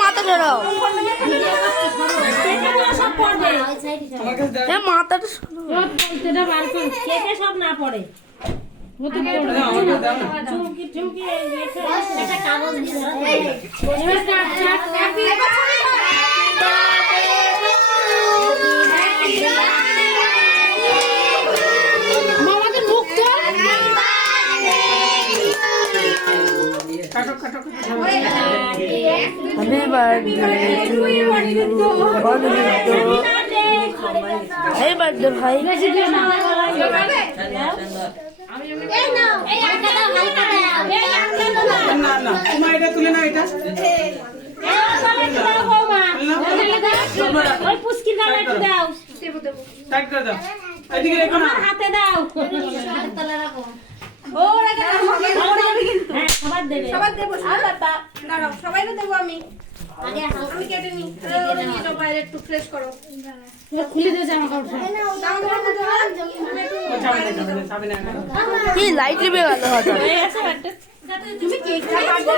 মাথা ধরাও, মাথাটা সব না পড়ে Happy birthday to you. Happy birthday ভাই। না না তোমার এটা তুলে না, এটা ওই পুস্কির গায়ে একটু দাও, টাইট করে দাও, এদিকে রেখো না, হাতে দাও, হাতে তলা রাখো। ও রাখা কিন্তু হ্যাঁ সবার দেবে, সবার দেব, আলাদা দাঁড়াও, সবাইকে দেব আমি। আগে আমি কেটে নি, এটা বাইরে একটু ফ্রেশ করো। খুলে দে জামা কাপড়। দাও দাও চাবে না কি লাইট লিবে গেল হঠাৎ। তুমি কেক খাচ্ছো?